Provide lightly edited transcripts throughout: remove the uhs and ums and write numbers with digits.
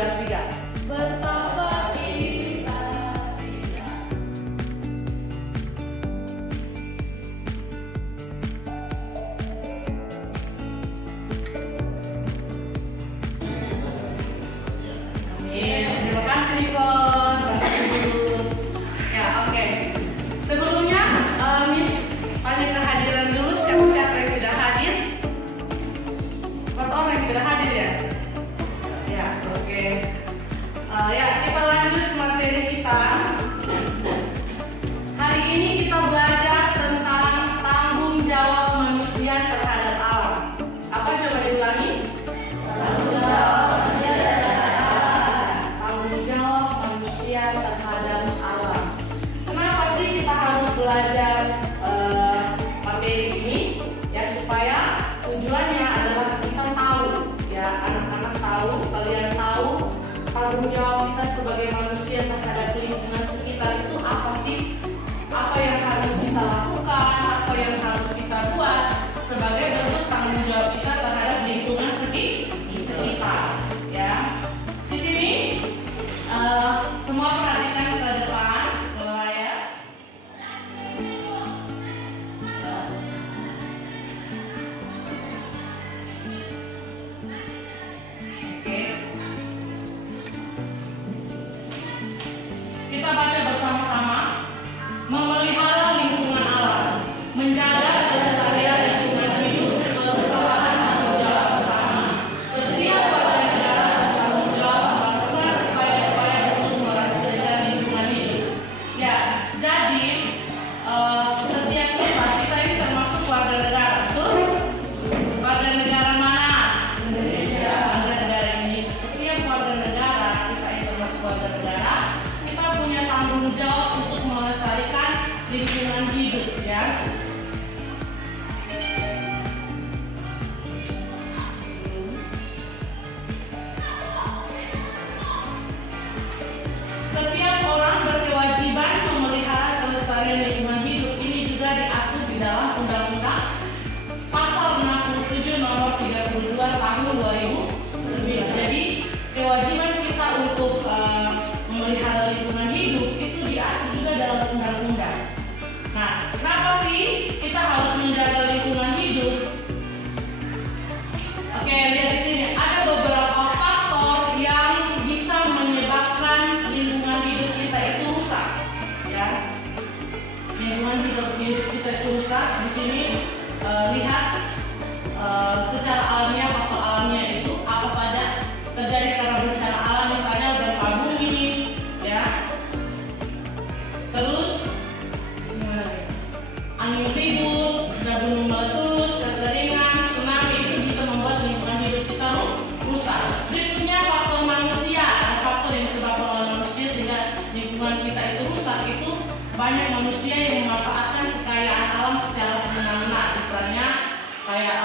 3. Betapa indah. Terima kasih Niko. Ya, oke. Sebelumnya, Miss tanya kehadiran dulu siapa yang tidak hadir. Berapa orang yang tidak hadir ya? Ya, oke. Ya, kita lanjut materi kita. Hari ini kita belajar tentang tanggung jawab manusia terhadap alam. Apa coba diulangi? Tanggung jawab manusia terhadap alam. Tanggung jawab manusia terhadap alam. Kenapa sih kita harus belajar materi ini? Ya supaya tujuannya adalah kita tahu, ya anak-anak tahu, kalian tahu tanggung jawab kita sebagai manusia terhadap lingkungan sekitar itu apa sih? Apa yang harus kita lakukan? Apa yang harus kita buat sebagai bentuk tanggung jawab kita terhadap lingkungan sekitar? Ya, di sini semua perhatikan ke depan, ke layar. Oke. Kita baca bersama-sama. Memelihara lingkungan alam, menjaga kelestarian lingkungan hidup merupakan tanggung jawab bersama. Setiap warga negara bertanggung jawab melakukan upaya-upaya untuk melestarikan lingkungan hidup. Ya, jadi setiap kita ini termasuk warga negara, betul? Warga negara mana? Indonesia. Warga negara Indonesia. Setiap warga negara kita ini termasuk warga negara. Kita punya tanggung jawab untuk melestarikan lingkungan hidup, ya. Setiap orang berkewajiban memelihara kelestarian lingkungan hidup. Ini juga diatur di dalam Undang-Undang Pasal 67 Nomor 32 Tahun 2009. Jadi kewajiban kita untuk memelihara lingkungan hidup itu diatur juga dalam undang-undang. Nah, kenapa sih kita harus menjaga lingkungan hidup? Oke, lihat di sini ada beberapa faktor yang bisa menyebabkan lingkungan hidup kita itu rusak, ya. Lingkungan hidup kita itu rusak. Di sini lihat secara alamiah, faktor alamiah itu apa saja terjadi karena bencana alam, misalnya gempa bumi, ya. Terus angin ribut, gunung meletus, kekeringan, tsunami itu bisa membuat lingkungan hidup kita rusak. Berikutnya faktor manusia, faktor yang disebabkan oleh manusia sehingga lingkungan kita itu rusak. Itu banyak manusia yang memanfaatkan kekayaan alam secara semena-mena, misalnya kayak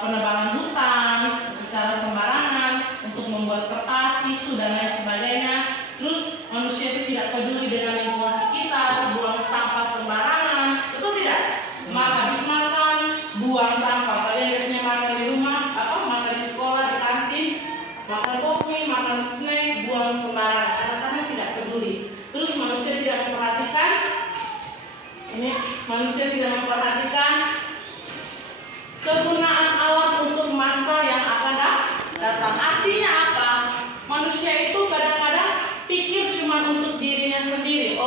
penebangan hutan secara sembarangan untuk membuat kertas, tisu dan lain sebagainya. Terus manusia itu tidak peduli dengan lingkungan sekitar, buang sampah sembarangan, betul tidak? Habis makan, buang sampah. Kalian biasanya makan di rumah, makan di sekolah, di kantin, makan kopi, makan snack, buang sembarangan. Anak-anak tidak peduli. Terus manusia tidak memperhatikan, kegunaan alam untuk masa yang akan datang. Artinya apa? Manusia itu kadang-kadang pikir cuma untuk dirinya sendiri.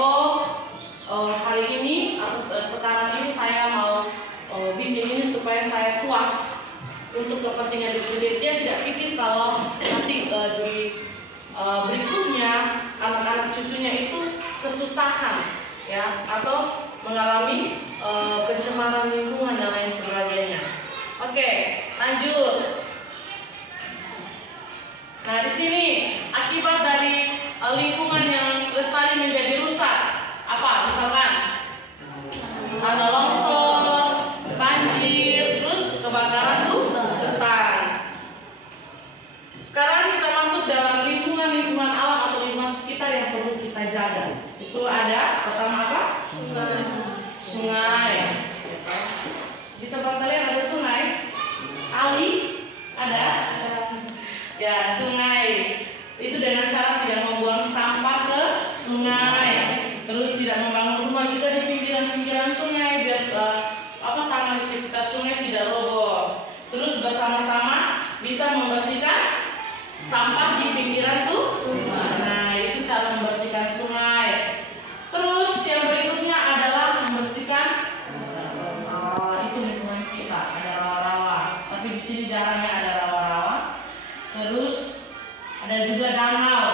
Hari ini atau sekarang ini saya mau bikin ini supaya saya puas untuk kepentingan diri sendiri. Dia tidak pikir kalau nanti di berikutnya anak-anak cucunya itu kesusahan, ya, atau mengalami pencemaran lingkungan dan lain sebagainya. Oke, lanjut. Nah, di sini akibat dari lingkungan yang lestari menjadi rusak. Apa? Misalkan ada longsor, banjir, terus kebakaran hutan. Sekarang kita masuk dalam lingkungan alam atau lingkungan sekitar yang perlu kita jaga. Itu ada pertama apa? Sungai. Di tempat kalian ada sungai? Kali? Ada? Ya, sungai. Itu dengan sampah di pinggiran sungai. Nah, itu cara membersihkan sungai. Terus yang berikutnya adalah membersihkan itu lingkungan kita, ada rawa-rawa. Tapi di sini jarangnya ada rawa-rawa. Terus ada juga danau.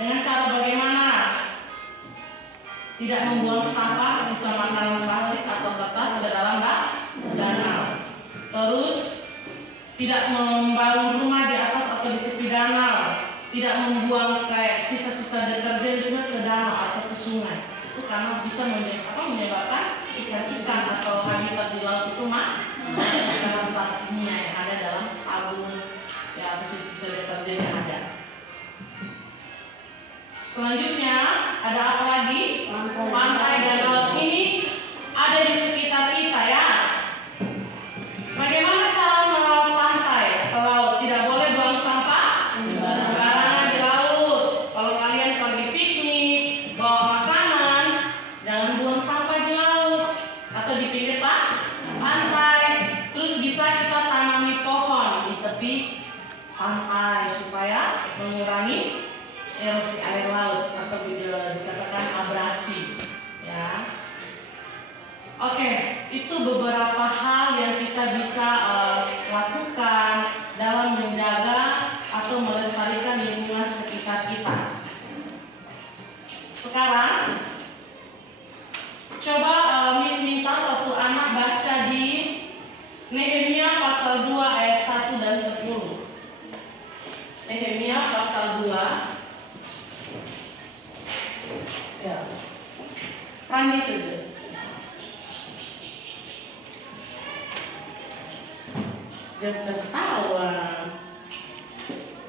Dengan cara bagaimana? Tidak membuang sampah, sisa makanan plastik atau kertas ke dalam danau. Terus tidak membangun rumah di atas atau di tepi danau. Tidak membuang kayak sisa-sisa deterjen juga ke danau atau ke sungai. Itu karena bisa menyebabkan ikan-ikan atau habitat di laut itu karena zat kimia yang ada dalam sabun ya atau sisa deterjen yang ada. Selanjutnya ada apa lagi? Pantai dan laut ini ada di sekitar kita ya. Bagaimana cara merawat pantai atau laut? Tidak boleh buang sampah sembarangan di laut. Kalau kalian pergi piknik, bawa makanan, jangan buang sampah di laut atau di pinggir pantai. Terus bisa kita tanami pohon di tepi pantai supaya mengurangi erosi air laut atau dikatakan abrasi ya. Oke, itu beberapa hal yang kita bisa lakukan dalam menjaga atau melestarikan lingkungan sekitar kita. Sekarang coba Miss minta satu anak baca di Nehemia pasal 2 ayat 1 dan 10. Nehemia pasal 2 ya, Rani saja. Jangan tertawa.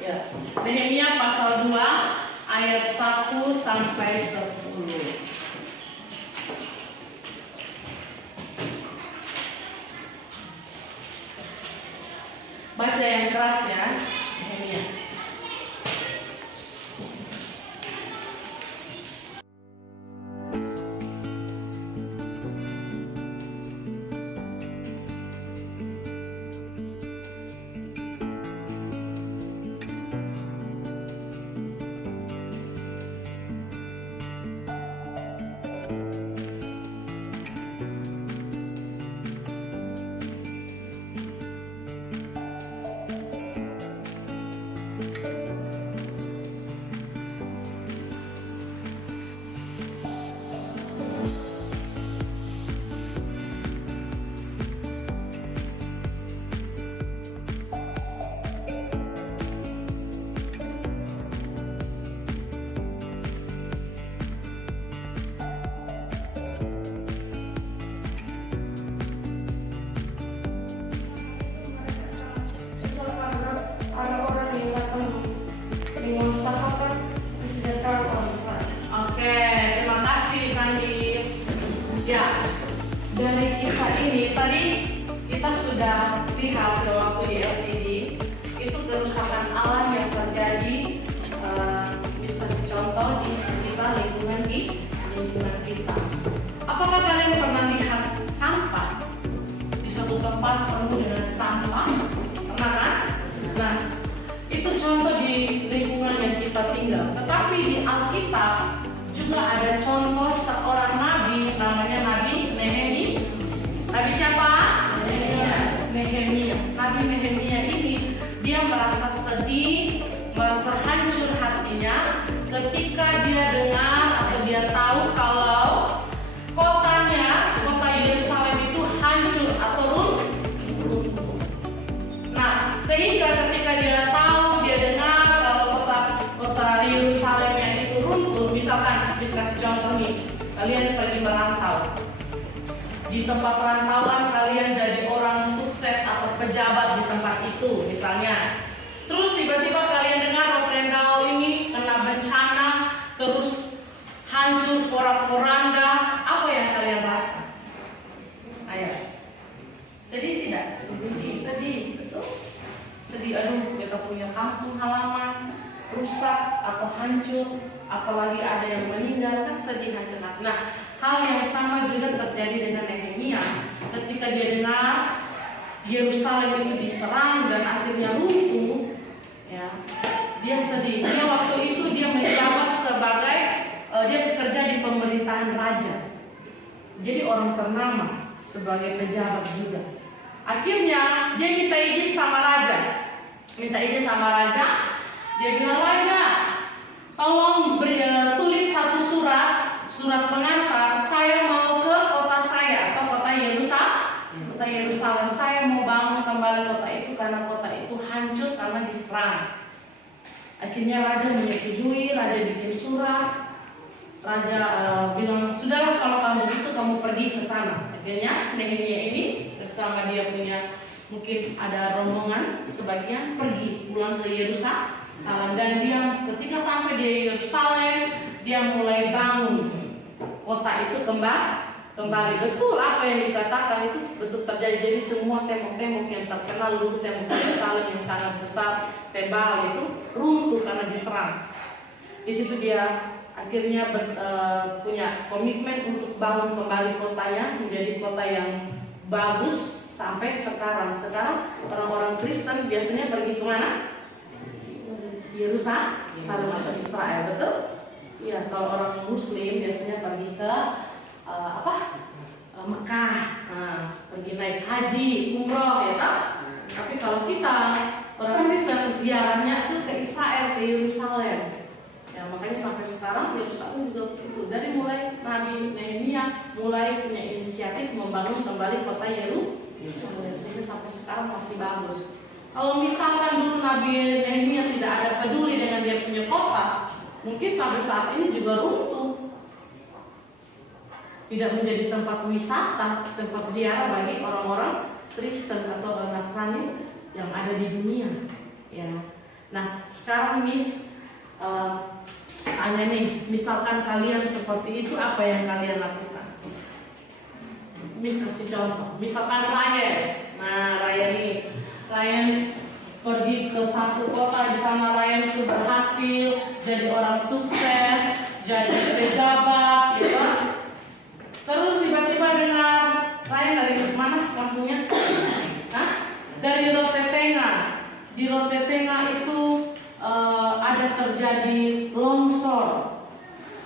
Ya, Nehemia pasal 2 ayat 1 sampai 10. Baca yang keras ya, Nehemia. Oke, terima kasih Sandi. Ya, dari kisah ini tadi kita sudah lihat waktu di LCD itu kerusakan alam yang terjadi, bisa dicontoh di sekitar lingkungan kita. Apakah kalian pernah lihat sampah di suatu tempat penuh dengan sampah? Pernah kan? Nah, itu contoh di lingkungan yang kita tinggal. Tetapi di Alkitab juga ada contoh seorang nabi, namanya Nabi Nehemia. Nabi siapa? Nehemia. Nabi Nehemia ini dia merasa sedih, merasa hancur hatinya ketika dia dengar atau dia tahu kalau kota Yerusalem itu hancur atau runtuh. Nah, sehingga ketika dia tahu, dia dengar kalau kota Yerusalem yang itu runtuh, misalkan bisa contoh nih, kalian pergi merantau. Di tempat perantauan kalian jadi orang sukses atau pejabat di tempat itu misalnya. Terus tiba-tiba kalian dengar Rotendao ini kena bencana, terus hancur porak-poranda, apa yang kalian rasa? Ayo. Sedih tidak? Sedih, betul? Sedih, aduh kita punya kampung halaman rusak atau hancur, apalagi ada yang meninggal, kan sedih hancur. Nah, hal yang sama juga terjadi dengan Nehemia ketika dia dengar Yerusalem itu diserang dan akhirnya runtuh, Ya, dia sedih. Dia waktu itu dia menjabat sebagai dia bekerja di pemerintahan raja. Jadi orang ternama sebagai pejabat juga. Akhirnya dia minta izin sama raja. Dia bilang, "Raja, tolong tulis satu surat pengantar. Saya mau ke kota saya atau kota Yerusalem. Saya mau bangun kembali kota itu karena kota itu hancur karena diserang." Akhirnya raja menyetujui. Raja bikin surat. Raja bilang, "Sudahlah, kalau kamu begitu kamu pergi ke sana." Akhirnya Nehemia ini bersama dia punya mungkin ada rombongan sebagian pergi pulang ke Yerusalem, dan dia ketika sampai di Yerusalem dia mulai bangun kota itu kembali. Betul apa yang dikatakan itu betul terjadi. Jadi semua tembok-tembok yang terkenal dulu, tembok Yerusalem yang sangat besar, tebal itu runtuh karena diserang. Di situ dia akhirnya punya komitmen untuk bangun kembali kotanya menjadi kota yang bagus sampai sekarang. Sekarang orang-orang Kristen biasanya pergi ke mana? Yerusalem atau Israel, betul? Iya, kalau orang Muslim biasanya pergi ke Mekah, pergi naik haji, umroh, ya tak? Tapi kalau kita orang Kristen ziarahnya itu ke Israel, ke Yerusalem. Ya, makanya sampai sekarang Yerusalem juga begitu. Dari mulai Nabi Nehemia mulai punya inisiatif membangun kembali kota Yerusalem, sehingga sampai sekarang masih bagus. Kalau misalkan dulu Nabi Nehemia tidak ada peduli dengan dia punya kota, mungkin sampai saat ini juga runtuh. Tidak menjadi tempat wisata, tempat ziarah bagi orang-orang Kristen atau orang Nasrani yang ada di dunia. Ya. Nah, sekarang tanya nih, misalkan kalian seperti itu, apa yang kalian lakukan? Kasih contoh. Misalkan Ryan pergi ke satu kota, di sana Ryan sudah berhasil jadi orang sukses, jadi pejabat, ya kan? Terus tiba-tiba dengar Ryan dari mana kampungnya? Dari Rotetengah. Di Rotetengah itu ada terjadi longsor.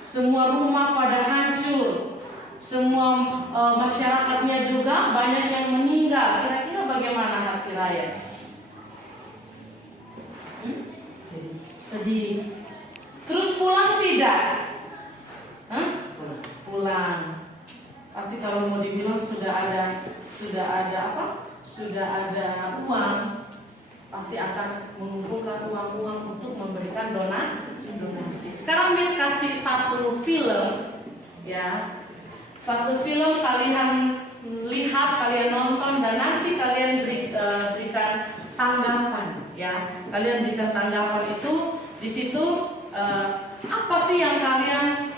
Semua rumah pada hancur. Semua masyarakatnya juga banyak yang meninggal. Kira-kira bagaimana hati Ryan? Sedih. Terus pulang tidak? Pulang. Pasti kalau mau dibilang sudah ada uang, pasti akan mengumpulkan uang untuk memberikan donasi. Sekarang Miss kasih satu film, ya, satu film kalian lihat, kalian nonton, dan nanti kalian berikan tanggapan, ya. Kalian berikan tanggapan itu di situ apa sih yang kalian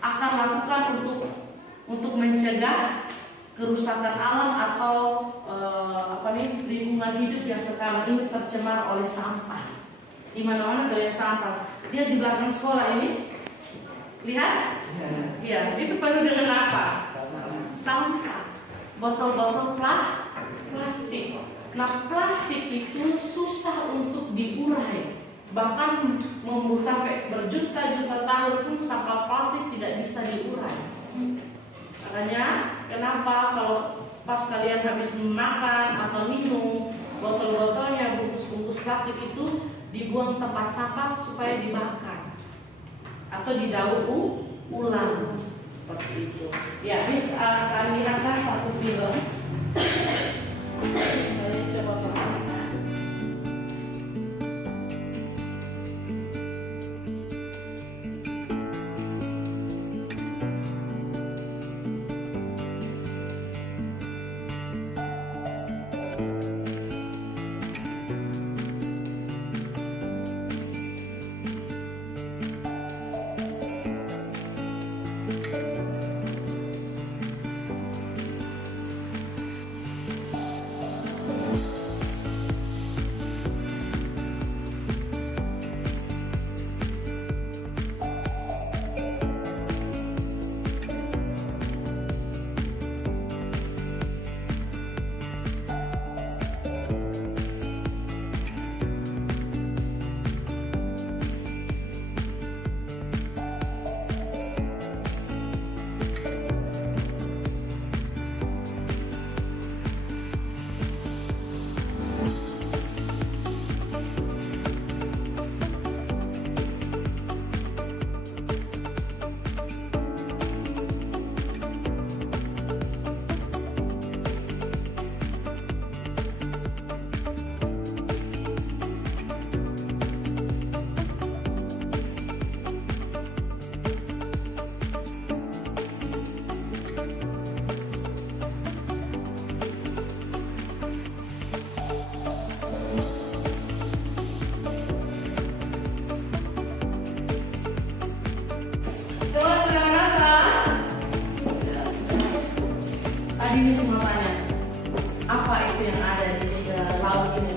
akan lakukan untuk mencegah kerusakan alam atau lingkungan hidup yang sekarang ini tercemar oleh sampah. Di mana-mana kalian sampah. Lihat di belakang sekolah ini, lihat? Iya, itu penuh dengan apa? Sampah, botol-botol plastik. Nah, plastik itu susah untuk diurai. Bahkan sampai berjuta-juta tahun pun sampah plastik tidak bisa diurai. Makanya kenapa kalau pas kalian habis makan atau minum, botol-botolnya, bungkus-bungkus plastik itu dibuang tempat sampah supaya dibakar atau didaur ulang seperti itu. Ya, ini akan lihatkan satu film. Kalian coba perhatikan.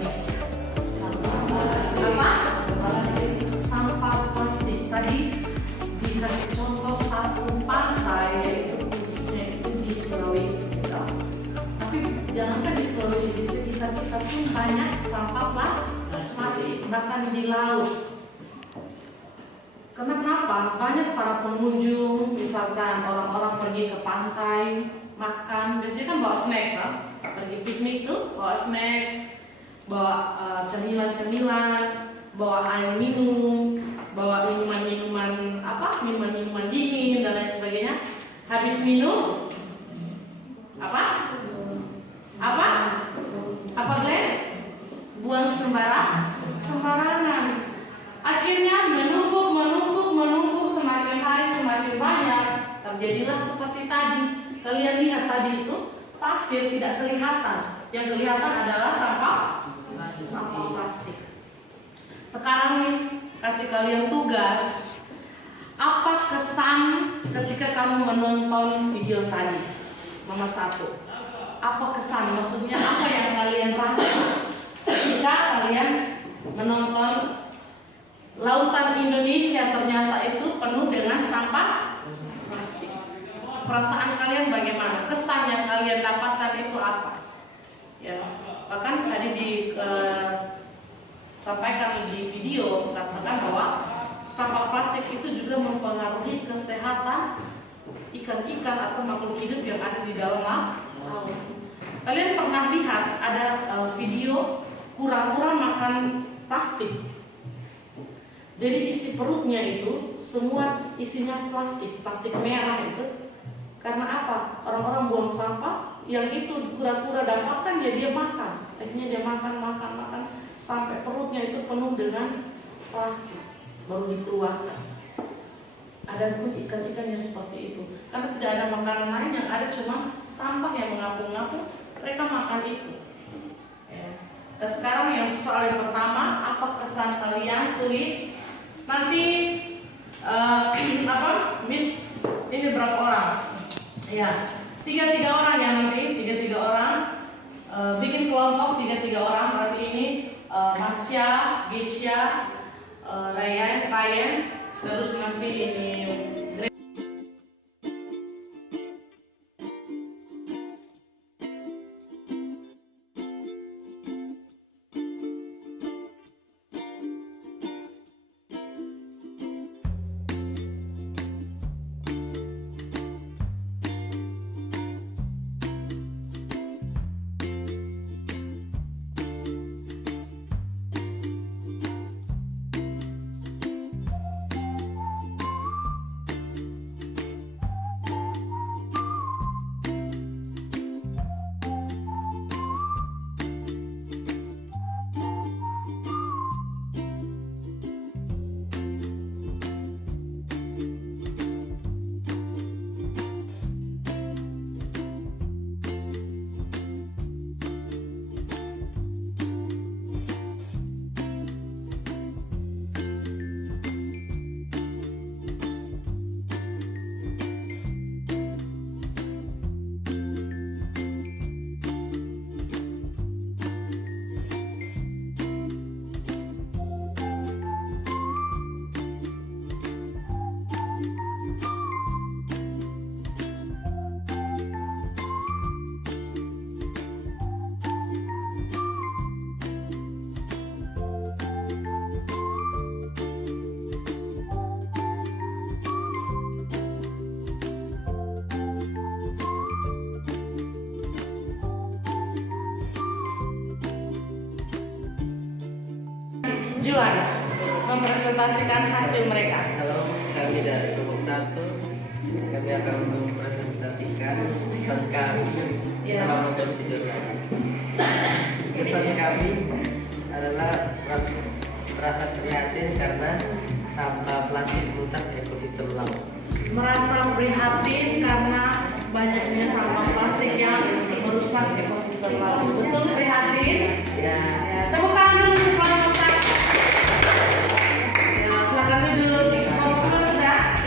Indonesia? Apa? Sampah plastik. Tadi dikasih contoh satu pantai, yaitu khususnya itu di Sulawesi. Tapi jangankan di Sulawesi, di sekitar kita pun banyak sampah plastik, bahkan di laut. Kenapa? Banyak para pengunjung, misalkan orang-orang pergi ke pantai, makan, biasanya kan bawa snack kan? Pergi piknik tuh, bawa snack, bawa cemilan-cemilan, bawa air minum, bawa minuman-minuman minuman-minuman dingin dan lain sebagainya. Habis minum, apa Glenn? Buang sembarangan. Akhirnya menumpuk, semakin hari semakin banyak. Terjadilah seperti tadi. Kalian lihat tadi itu pasir tidak kelihatan. Yang kelihatan adalah sampah plastik. Sekarang Miss kasih kalian tugas. Apa kesan ketika kamu menonton video tadi? Nomor 1. Apa kesan? Maksudnya apa yang kalian rasa ketika kalian menonton lautan Indonesia ternyata itu penuh dengan sampah plastik? Perasaan kalian bagaimana? Kesan yang kalian dapatkan itu apa? Ya, bahkan tadi disampaikan di video katakan bahwa sampah plastik itu juga mempengaruhi kesehatan ikan-ikan atau makhluk hidup yang ada di dalam laut. Kalian pernah lihat ada video kura-kura makan plastik? Jadi isi perutnya itu semua isinya plastik merah itu. Karena apa? Orang-orang buang sampah, yang itu kura-kura dapatkan ya dia makan. Akhirnya dia makan sampai perutnya itu penuh dengan plastik, baru dikeluarkan. Ada pun ikan-ikan yang seperti itu. Karena tidak ada makanan lain, yang ada cuma sampah yang mengapung-ngapung, mereka makan itu. Ya. Dan sekarang yang soal yang pertama, apa kesan kalian? Tulis. Nanti Miss ini berapa orang? Ya, 3 orang ya nanti, 3 orang. Bikin kelompok 3 orang. Berarti ini Masya, Gesya, Ryan, terus nanti ini Juan mempresentasikan hasil mereka. Halo, kami dari kelompok 1. Kami akan mempresentasikan pesan kami dalam menonton video kami. Pesan kami adalah merasa prihatin karena sampah plastik merusak ekosistem laut. Merasa prihatin karena banyaknya sampah plastik yang merusak ekosistem laut. Betul prihatin? Ya. Tepuk tangan dulu kelompok 1. Ya, silakan duduk. Kelompok 2 sudah.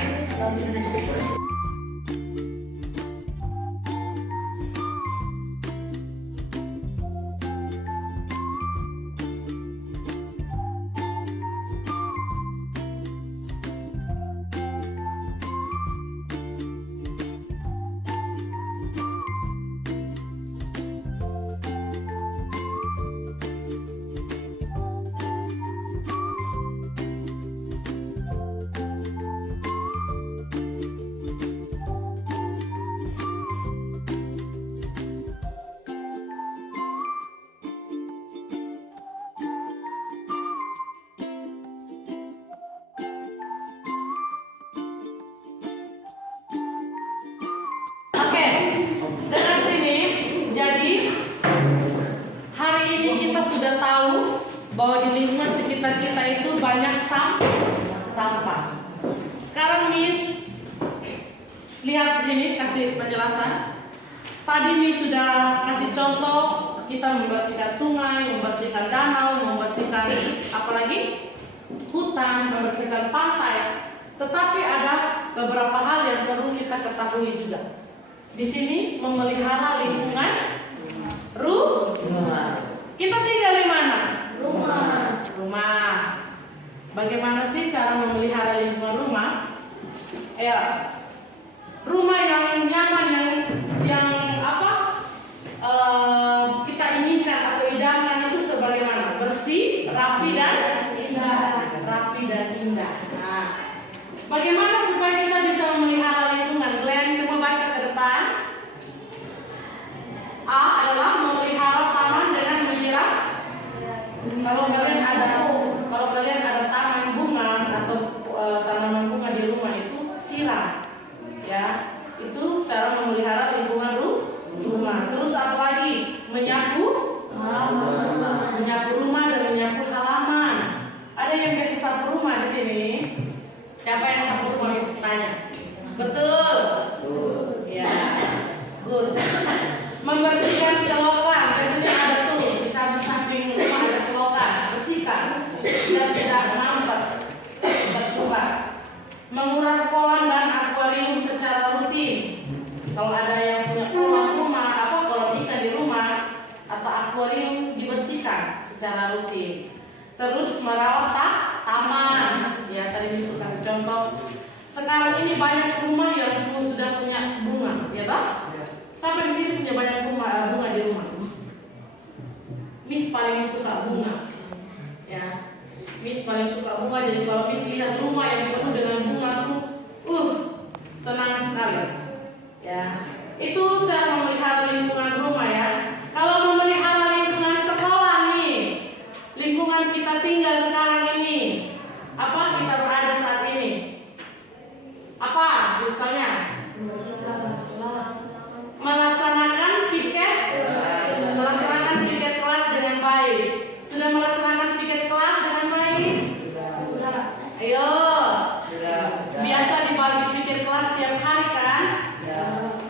bahwa di lingkungan sekitar kita itu banyak sampah. Sekarang Miss lihat di sini, kasih penjelasan. Tadi Miss sudah kasih contoh kita membersihkan sungai, membersihkan danau, membersihkan apalagi hutan, membersihkan pantai. Tetapi ada beberapa hal yang perlu kita ketahui juga. Di sini memelihara lingkungan rumah. Kita tinggal di mana? Rumah. Bagaimana sih cara memelihara lingkungan rumah? Ya, rumah yang nyaman, yang apa? Kita inginkan atau idamkan itu sebagaimana? Bersih, rapi dan indah. Nah, bagaimana supaya kita bisa memelihara lingkungan? Kalian semua baca ke depan. A adalah memelihara taman dengan menyiram. Kalau kalian ada taman bunga atau tanaman bunga di rumah itu siram, ya. Itu cara memelihara lingkungan rumah. Terus apa lagi? Menyapu rumah dan menyapu halaman. Ada yang biasa sapu rumah di sini? Siapa yang sapu rumah bisa tanya? Betul. Ya. Good. Membersihkan selokan, biasanya ada tuh di samping rumah ada selokan, bersihkan dan tidak mampet, tersumpah. Menguras kolam dan akuarium secara rutin. Kalau ada yang punya kolam ikan di rumah atau akuarium dibersihkan secara rutin. Terus merawat taman, ya tadi bisa kasih contoh. Sekarang ini banyak rumah yang sudah punya bunga, ya toh? Sampai di sini punya banyak bunga di rumah. Miss paling suka bunga, ya. Miss paling suka bunga. Jadi kalau Miss lihat rumah yang penuh dengan bunga tuh, senang sekali. Ya, itu cara memelihara lingkungan rumah ya. Kalau memelihara lingkungan sekolah nih, lingkungan kita tinggal sekarang ini, apa kita berada saat ini? Apa misalnya? Melaksanakan piket kelas dengan baik. Sudah melaksanakan piket kelas dengan baik? Ayo. Biasa dibagi piket kelas tiap hari kan?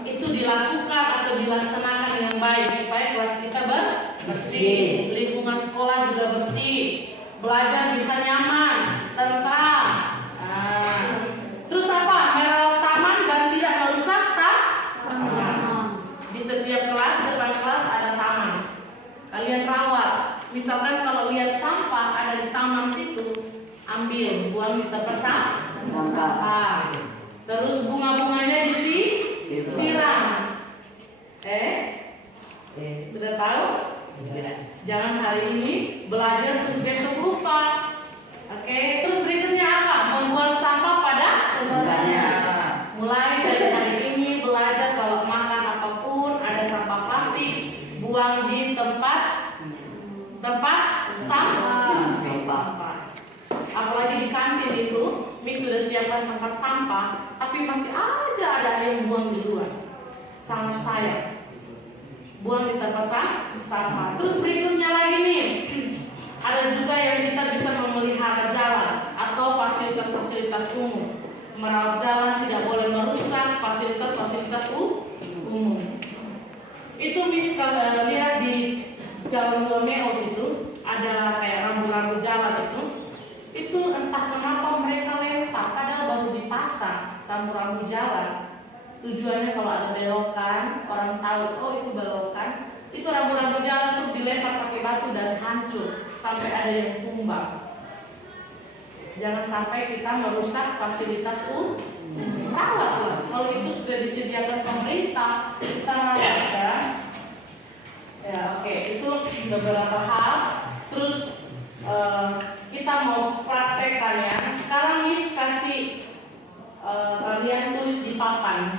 Itu dilakukan atau dilaksanakan dengan baik supaya kelas kita bersih, lingkungan sekolah juga bersih, belajar bisa nyaman, tentram. Terus apa? Merawat taman dan tidak merusak taman. Di setiap kelas, depan kelas ada taman. Kalian rawat. Misalkan kalau lihat sampah ada di taman situ, ambil, buang di tempat sampah. Terus bunga-bunganya disiram. Sudah tahu? Jangan hari ini belajar terus besok lupa. Oke. Terus berikutnya apa? Membuang sampah pada tempatnya. Mulai dari hari ini belajar kalau makan apapun ada sampah plastik, buang di tempat sampah. Apalagi di kantin itu, Miss sudah siapkan tempat sampah, tapi masih aja ada yang buang di luar. Sangat sayang. Buang di tempat sampah. Terus berikutnya lagi nih, ada juga yang kita bisa memelihara jalan atau fasilitas-fasilitas umum. Merawat jalan tidak boleh merusak fasilitas-fasilitas umum. Itu Miss kalau lihat di Jalan 2 Meos itu ada kayak rambu-rambu jalan itu entah kenapa mereka lempar padahal baru dipasang rambu-rambu jalan. Tujuannya kalau ada belokan, orang tahu oh itu belokan. Itu rambu-rambu jalan tuh dilempar pakai batu dan hancur sampai ada yang tumbang. Jangan sampai kita merusak fasilitas umum. Rawatlah. Kalau itu sudah disediakan pemerintah, kita rawat ya. Ya oke, itu beberapa hal. Terus kita mau praktekkan ya. Sekarang Miss kasih kalian tulis di papan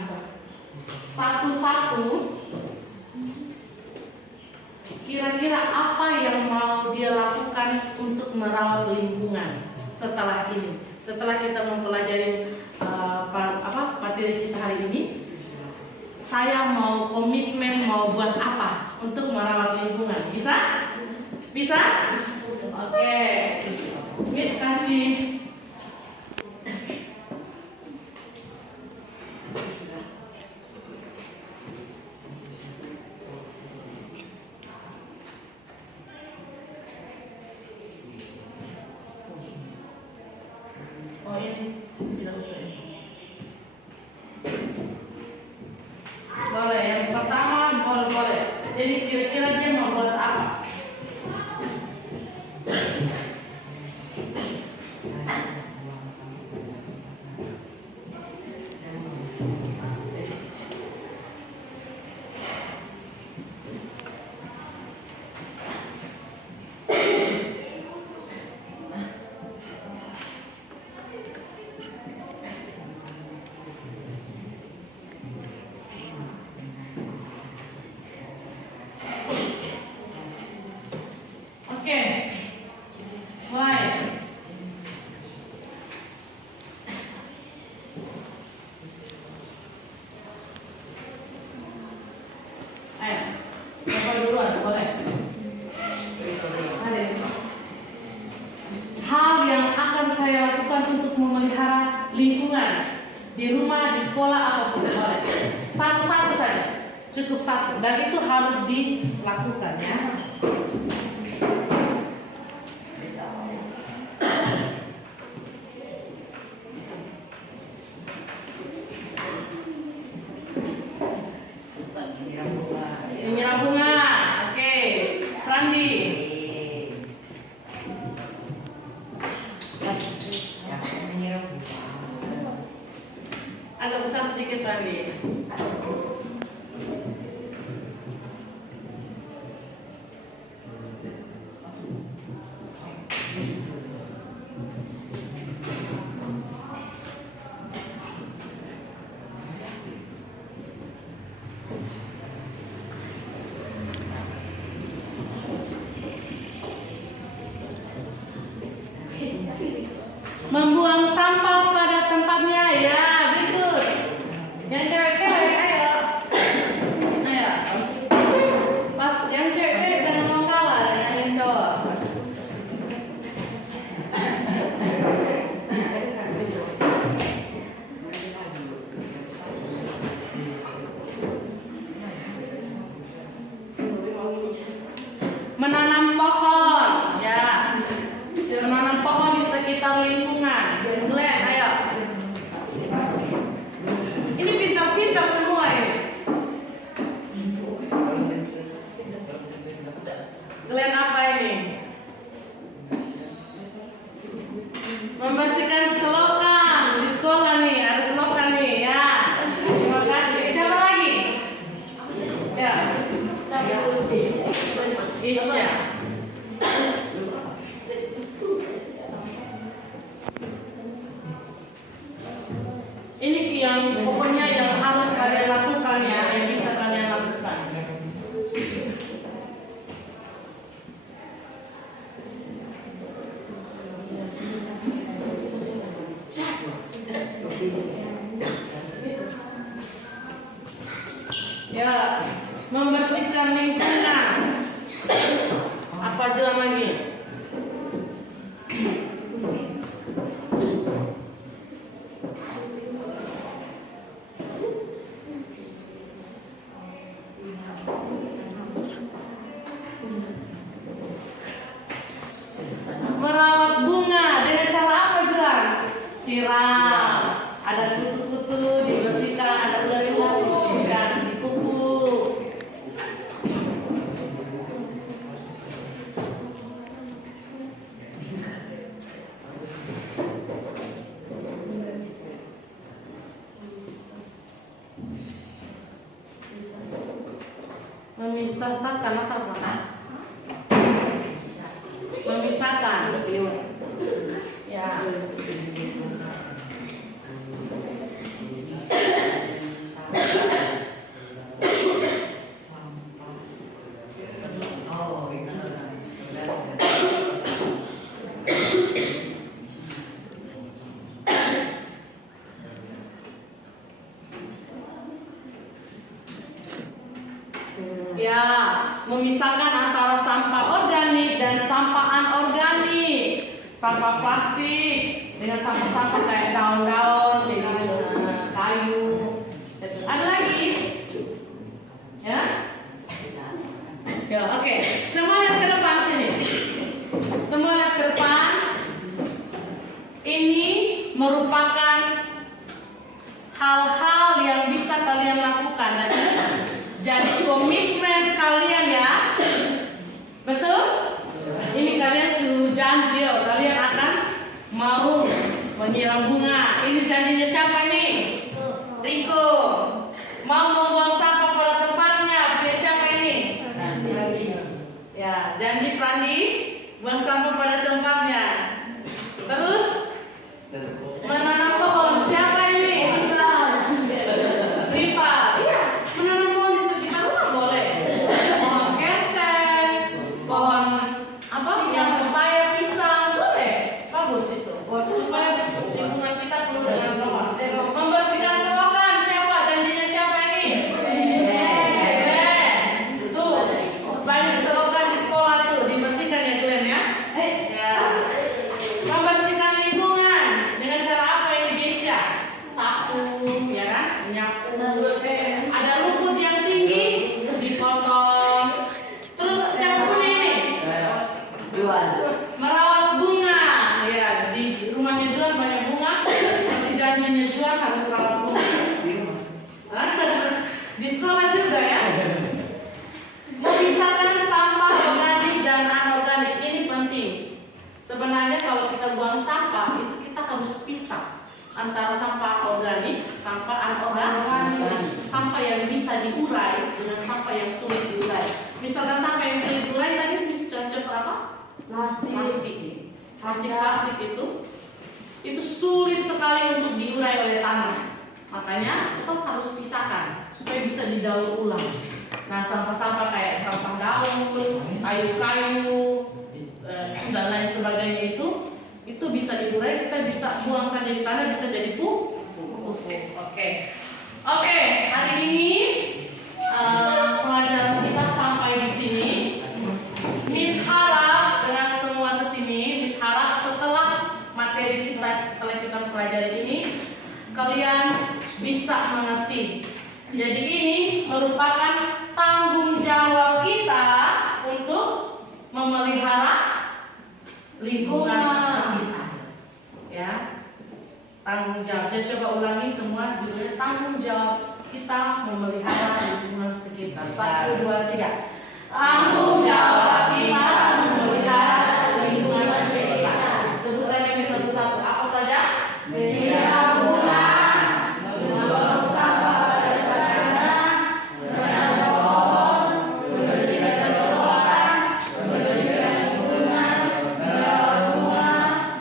satu-satu. Kira-kira apa yang mau dia lakukan untuk merawat lingkungan setelah ini? Setelah kita mempelajari materi kita hari ini, saya mau komitmen mau buat apa untuk merawat lingkungan? Bisa? Bisa? Oke. Jadi kira-kira dia mau buat apa? Oke, mulai. Ayo, siapa duluan? Boleh. Hal yang akan saya lakukan untuk memelihara lingkungan di rumah, di sekolah, apapun boleh. Satu-satu saja, cukup satu. Dan itu harus dilakukan ya. Menyiram bunga, oke. Randi. Agak besar sedikit Randi. Membuang sampah pada tempatnya ya, berikut. Yang cewek-cewek, ayo. Ayo. Pas yang cewek-cewek jangan mau kalah dengan yang cowok. Menanam pohon, ya. Menanam pohon di sekitar lingkungan. Glenn, ayo. Ini pintar-pintar semua ini. Glenn apa ini? Membersihkan selokan di sekolah nih. Ada selokan nih, ya. Terima kasih. Siapa lagi? Ya. Isya. Ini yang pokoknya yang harus kalian lakukan ya, yang bisa kalian lakukan. Ya, membersihkan lingkungan. Apa jalan lagi? Merawat bunga dengan cara apa Juan? Siram. Ada kutu-kutu dibersihkan, ada ular-ular dibersihkan, dipupuk. Memisahkan apa kan? Memisahkan. Ya. Ya, memisahkan antara sampah organik dan sampah anorganik. Sampah plastik dengan sampah-sampah kayak daun-daun, dengan kayu. Ada lagi? Ya? Ya, oke. Semua lihat ke depan sini. Semua lihat ke depan. Ini merupakan hal-hal yang bisa kalian lakukan dan jadi komitmen kalian berjanji kalian akan mau menyiram bunga. Ini janjinya siapa ini? Riko. Mau membuang sampah pada tempatnya. Punya siapa ini? Ya, janji Frandi buang sampah pada tempatnya. Terus menanam pohon. Siapa ini? Rifa. Iya, menanam pohon di sekitar rumah boleh. Pohon kersen, pohon apa? Yang pepaya, pisang boleh. Bagus itu. Supaya lingkungan kita penuh dengan pohon. Membersihkan selokan. Siapa? Janjinya siapa ini? Tuh, banyak selokan di sekolah tuh dibersihkan ya kalian ya. Ya. Membersihkan lingkungan dengan cara apa ini guys ya? Sapu, ya kan? Menyapu. Ada rumput yang tinggi dipotong. Terus siapa punya ini? Merawat bunga. Ya, di rumahnya Juan banyak bunga. Di janjinya Juan harus rawat bunga. Di sekolah juga ya. Memisahkan sampah organik dan anorganik ini penting. Sebenarnya kalau kita buang sampah itu kita harus pisah antara sampah organik, sampah anorganik, sampah yang bisa diurai dengan sampah yang sulit diurai. Misalkan sampah yang sulit diurai tadi bisa contoh apa? Plastik itu sulit sekali untuk diurai oleh tanah. Makanya kita harus pisahkan supaya bisa didaur ulang. Nah, sampah-sampah kayak sampah daun, kayu-kayu, dan lain sebagainya itu bisa diurai, kita bisa buang saja di tanah, bisa jadi pupuk. Oke, hari ini pelajaran kita sampai di sini. Miss harap dengan semua kesini, Miss harap setelah materi setelah kita mempelajari ini, kalian bisa mengerti. Jadi ini merupakan tanggung jawab kita untuk memelihara lingkungan sekitar. Ya, tanggung jawab. Jadi coba ulangi semua judulnya, tanggung jawab kita memelihara lingkungan sekitar. 1, 2, 3. Tanggung jawab kita memelihara lingkungan sekitar. Sebutkan ini satu-satu. Apa saja? Menyiram bunga, membuang sampah pada tempatnya, menanam pohon, membersihkan selokan, membersihkan lingkungan, merawat bunga,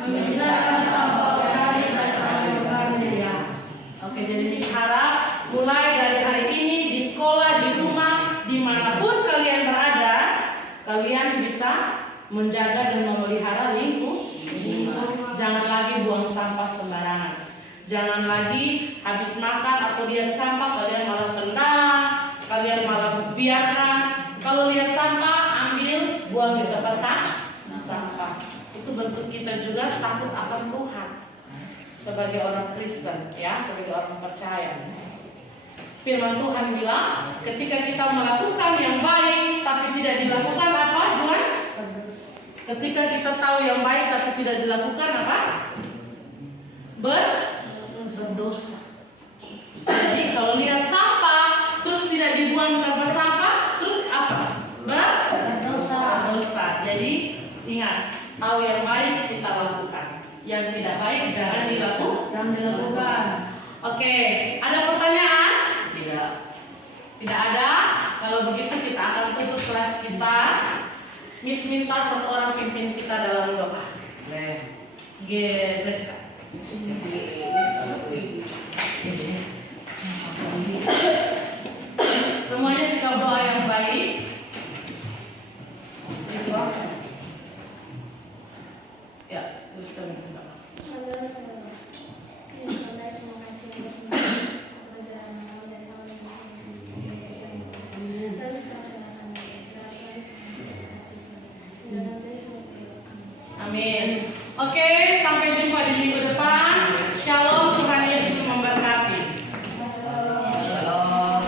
memisahkan sampah organik dan anorganik. Oke, jadi Miss harap mulai dari hari ini di sekolah, di rumah, dimanapun kalian berada, kalian bisa menjaga dan memelihara lingkungan. Jangan lagi buang sampah sembarangan. Jangan lagi habis makan atau lihat sampah kalian malah tendang, kalian malah biarkan. Kalau lihat sampah ambil, buang di tempat sampah. Itu bentuk kita juga takut akan Tuhan sebagai orang Kristen, ya, sebagai orang percaya. Firman Tuhan bilang, ketika kita melakukan yang baik tapi tidak dilakukan apa, Juan? Ketika kita tahu yang baik tapi tidak dilakukan apa? Berdosa. Jadi kalau lihat sampah terus tidak dibuang ke tempat sampah, terus apa? Berdosa. Jadi ingat, tahu yang baik kita lakukan, yang tidak baik jangan dilakukan. Oke, ada pertanyaan? Tidak ada. Kalau begitu kita akan tutup kelas kita. Miss minta satu orang pimpin kita dalam doa. Jessica. Semuanya sikap doa yang baik. Ya, terus kami berdoa. Amin. Oke, sampai jumpa di minggu depan. Shalom, Tuhan Yesus memberkati. Shalom.